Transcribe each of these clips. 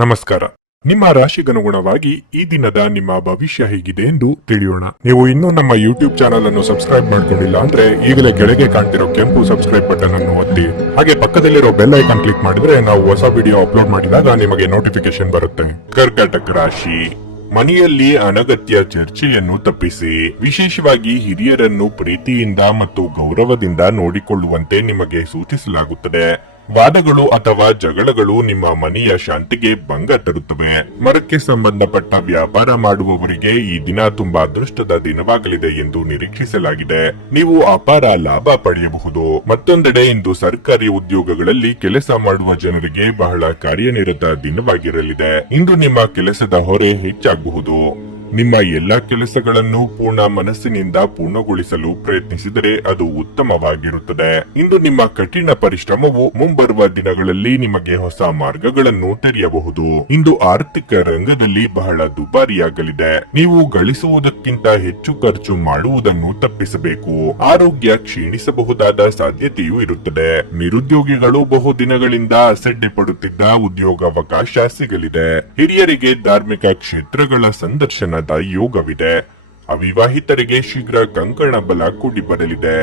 ನಮಸ್ಕಾರ. ನಿಮ್ಮ ರಾಶಿಗನುಗುಣವಾಗಿ ಈ ದಿನದ ನಿಮ್ಮ ಭವಿಷ್ಯ ಹೇಗಿದೆ ಎಂದು ತಿಳಿಯೋಣ. ನೀವು ಇನ್ನೂ ನಮ್ಮ ಯೂಟ್ಯೂಬ್ ಚಾನಲ್ ಅನ್ನು ಸಬ್ಸ್ಕ್ರೈಬ್ ಮಾಡ್ಕೊಂಡಿಲ್ಲ ಅಂದ್ರೆ ಈಗಲೇ ಕೆಳಗೆ ಕಾಣ್ತಿರೋ ಕೆಂಪು ಸಬ್ಸ್ಕ್ರೈಬ್ ಬಟನ್ ಅನ್ನು ಒತ್ತಿ, ಹಾಗೆ ಪಕ್ಕದಲ್ಲಿರೋ ಬೆಲ್ ಐಕಾನ್ ಕ್ಲಿಕ್ ಮಾಡಿದ್ರೆ ನಾವು ಹೊಸ ವಿಡಿಯೋ ಅಪ್ಲೋಡ್ ಮಾಡಿದಾಗ ನಿಮಗೆ ನೋಟಿಫಿಕೇಶನ್ ಬರುತ್ತೆ. ಕರ್ಕಾಟಕ ರಾಶಿ. ಮನೆಯಲ್ಲಿ ಅನಗತ್ಯ ಚರ್ಚೆಯನ್ನು ತಪ್ಪಿಸಿ. ವಿಶೇಷವಾಗಿ ಹಿರಿಯರನ್ನು ಪ್ರೀತಿಯಿಂದ ಮತ್ತು ಗೌರವದಿಂದ ನೋಡಿಕೊಳ್ಳುವಂತೆ ನಿಮಗೆ ಸೂಚಿಸಲಾಗುತ್ತದೆ. ವಾದಗಳು ಅಥವಾ ಜಗಳಗಳು ನಿಮ್ಮ ಮನೆಯ ಶಾಂತಿಗೆ ಭಂಗ ತರುತ್ತವೆ. ಮರಕ್ಕೆ ಸಂಬಂಧಪಟ್ಟ ವ್ಯಾಪಾರ ಮಾಡುವವರಿಗೆ ಈ ದಿನ ತುಂಬಾ ಅದೃಷ್ಟದ ದಿನವಾಗಲಿದೆ ಎಂದು ನಿರೀಕ್ಷಿಸಲಾಗಿದೆ. ನೀವು ಅಪಾರ ಲಾಭ ಪಡೆಯಬಹುದು. ಮತ್ತೊಂದೆಡೆ ಇಂದು ಸರ್ಕಾರಿ ಉದ್ಯೋಗಗಳಲ್ಲಿ ಕೆಲಸ ಮಾಡುವ ಜನರಿಗೆ ಬಹಳ ಕಾರ್ಯನಿರತ ದಿನವಾಗಿರಲಿದೆ. ಇಂದು ನಿಮ್ಮ ಕೆಲಸದ ಹೊರೆ ಹೆಚ್ಚಾಗಬಹುದು. ನಿಮ್ಮ ಎಲ್ಲಾ ಕೆಲಸಗಳನ್ನು ಪೂರ್ಣ ಮನಸ್ಸಿನಿಂದ ಪೂರ್ಣಗೊಳಿಸಲು ಪ್ರಯತ್ನಿಸಿದರೆ ಅದು ಉತ್ತಮವಾಗಿರುತ್ತದೆ. ಇಂದು ನಿಮ್ಮ ಕಠಿಣ ಪರಿಶ್ರಮವು ಮುಂಬರುವ ದಿನಗಳಲ್ಲಿ ನಿಮಗೆ ಹೊಸ ಮಾರ್ಗಗಳನ್ನು ತೆರೆಯಬಹುದು. ಇಂದು ಆರ್ಥಿಕ ರಂಗದಲ್ಲಿ ಬಹಳ ದುಬಾರಿಯಾಗಲಿದೆ. ನೀವು ಗಳಿಸುವುದಕ್ಕಿಂತ ಹೆಚ್ಚು ಖರ್ಚು ಮಾಡುವುದನ್ನು ತಪ್ಪಿಸಬೇಕು. ಆರೋಗ್ಯ ಕ್ಷೀಣಿಸಬಹುದಾದ ಸಾಧ್ಯತೆಯೂ ಇರುತ್ತದೆ. ನಿರುದ್ಯೋಗಿಗಳು ಬಹುದಿನಗಳಿಂದ ಅಸಡ್ಡೆ ಪಡುತ್ತಿದ್ದ ಉದ್ಯೋಗಾವಕಾಶ ಸಿಗಲಿದೆ. ಹಿರಿಯರಿಗೆ ಧಾರ್ಮಿಕ ಕ್ಷೇತ್ರಗಳ ಸಂದರ್ಶನ ಯೋಗವಿದೆ. ಅವಿವಾಹಿತರಿಗೆ ಶೀಘ್ರ ಕಂಕಣ ಬಲ ಕೂಡಿ ಬರಲಿದೆ.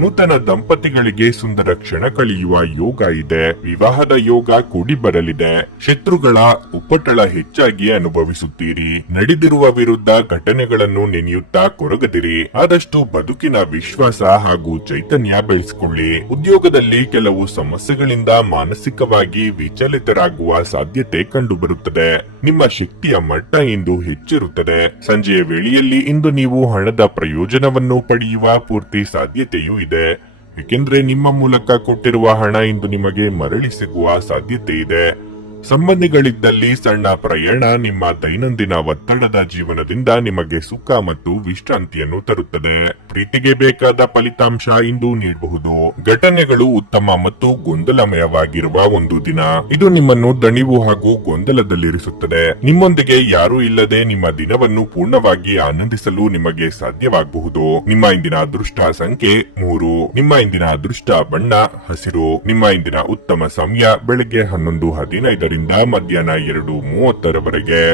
ನೂತನ ದಂಪತಿಗಳಿಗೆ ಸುಂದರ ಕ್ಷಣ ಕಳೆಯುವ ಯೋಗ ಇದೆ. ವಿವಾಹದ ಯೋಗ ಕೂಡಿ ಬರಲಿದೆ. ಶತ್ರುಗಳ ಉಪಟಳ ಹೆಚ್ಚಾಗಿ ಅನುಭವಿಸುತ್ತೀರಿ. ನಡೆದಿರುವ ವಿರುದ್ಧ ಘಟನೆಗಳನ್ನು ನೆನೆಯುತ್ತಾ ಕೊರಗದಿರಿ. ಆದಷ್ಟು ಬದುಕಿನ ವಿಶ್ವಾಸ ಹಾಗೂ ಚೈತನ್ಯ ಬೆಳೆಸಿಕೊಳ್ಳಿ. ಉದ್ಯೋಗದಲ್ಲಿ ಕೆಲವು ಸಮಸ್ಯೆಗಳಿಂದ ಮಾನಸಿಕವಾಗಿ ವಿಚಲಿತರಾಗುವ ಸಾಧ್ಯತೆ ಕಂಡುಬರುತ್ತದೆ. ನಿಮ್ಮ ಶಕ್ತಿಯ ಮಟ್ಟ ಇಂದು ಹೆಚ್ಚಿರುತ್ತದೆ. ಸಂಜೆಯ ವೇಳೆಯಲ್ಲಿ ಇಂದು ನೀವು ಹಣದ ಪ್ರಯೋಜನವನ್ನು ಪಡೆಯುವ ಪೂರ್ತಿ ಸಾಧ್ಯತೆಯೂ ಇದೆ. ಏಕೆಂದ್ರೆ ನಿಮ್ಮ ಮೂಲಕ ಕೊಟ್ಟಿರುವ ಹಣ ಇಂದು ನಿಮಗೆ ಮರಳಿ ಸಿಗುವ ಸಾಧ್ಯತೆ ಇದೆ. ಸಂಬಂಧಿಗಳಿದ್ದಲ್ಲಿ ಸಣ್ಣ ಪ್ರಯಾಣ ನಿಮ್ಮ ದೈನಂದಿನ ಒತ್ತಡದ ಜೀವನದಿಂದ ನಿಮಗೆ ಸುಖ ಮತ್ತು ವಿಶ್ರಾಂತಿಯನ್ನು ತರುತ್ತದೆ. ಪ್ರೀತಿಗೆ ಬೇಕಾದ ಫಲಿತಾಂಶ ಇಂದು ನೀಡಬಹುದು. ಘಟನೆಗಳು ಉತ್ತಮ ಮತ್ತು ಗೊಂದಲಮಯವಾಗಿರುವ ಒಂದು ದಿನ. ಇದು ನಿಮ್ಮನ್ನು ದಣಿವು ಹಾಗೂ ಗೊಂದಲದಲ್ಲಿರಿಸುತ್ತದೆ. ನಿಮ್ಮೊಂದಿಗೆ ಯಾರೂ ಇಲ್ಲದೆ ನಿಮ್ಮ ದಿನವನ್ನು ಪೂರ್ಣವಾಗಿ ಆನಂದಿಸಲು ನಿಮಗೆ ಸಾಧ್ಯವಾಗಬಹುದು. ನಿಮ್ಮ ಇಂದಿನ ಅದೃಷ್ಟ ಸಂಖ್ಯೆ 3. ನಿಮ್ಮ ಇಂದಿನ ಅದೃಷ್ಟ ಬಣ್ಣ ಹಸಿರು. ನಿಮ್ಮ ಇಂದಿನ ಉತ್ತಮ ಸಮಯ ಬೆಳಗ್ಗೆ 11:15 ಮಧ್ಯಾಹ್ನ 2:30 ರವರೆಗೆ.